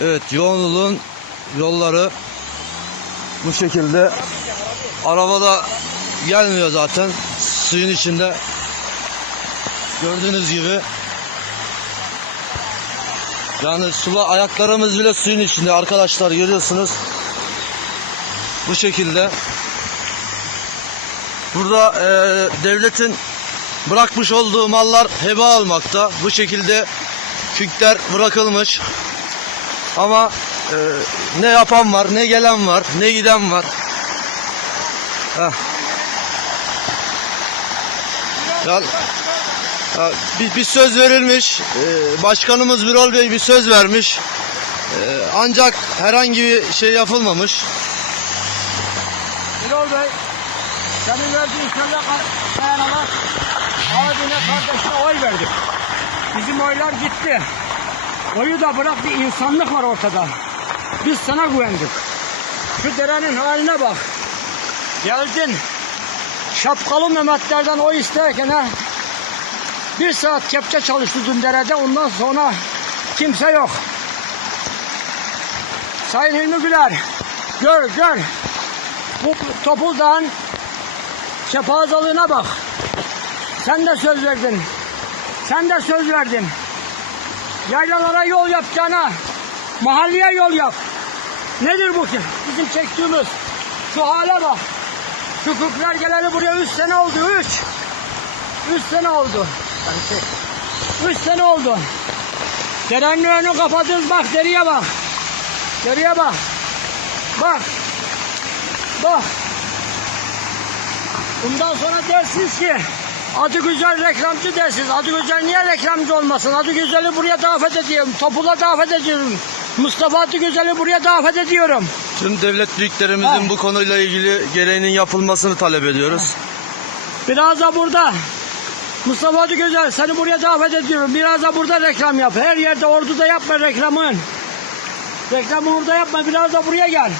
Evet yoğunluğun yolları bu şekilde. Arabada gelmiyor zaten. Suyun içinde. Gördüğünüz gibi. Yani sula ayaklarımız bile suyun içinde arkadaşlar görüyorsunuz. Bu şekilde. Burada e, devletin bırakmış olduğu mallar heba olmakta. Bu şekilde kükler bırakılmış. Ama e, ne yapan var, ne gelen var, ne giden var. Heh. Ya, ya, bir, bir söz verilmiş. E, başkanımız Birol Bey bir söz vermiş. E, ancak herhangi bir şey yapılmamış. Birol Bey, senin verdiğin söze dayanarak abine kardeşine oy verdik. Bizim oylar gitti. Oyu da bırak bir insanlık var ortada. Biz sana güvendik. Şu derenin haline bak. Geldin. Şapkalı Mehmetlerden oy isterken ha. Bir saat kepçe çalıştı dün derede. Ondan sonra kimse yok. Sayın Hilmi Güler. Gör gör. Bu Topul Dağ'ın kepazalığına bak. Sen de söz verdin. Sen de söz verdin. Yaylalara yol yapacağına mahalleye yol yap. Nedir bu ki? Bizim çektiğimiz şu hale bak. Şu kükrer geleli buraya üç sene oldu. Üç. Üç sene oldu. Üç sene oldu. Derenin önünü kapatıyoruz bak deriye bak. Deriye bak. Bak. Bak. Bundan sonra dersiniz ki adı güzel reklamcı dersiniz. Adı güzel niye reklamcı olmasın? Adı güzeli buraya davet ediyorum. Topula davet ediyorum. Mustafa adı güzeli buraya davet ediyorum. Tüm devlet büyüklerimizin Ha. bu konuyla ilgili gereğinin yapılmasını talep ediyoruz. Biraz da burada. Mustafa adı güzel seni buraya davet ediyorum. Biraz da burada reklam yap. Her yerde orduda yapma reklamın. Reklamı orada yapma. Biraz da buraya gel.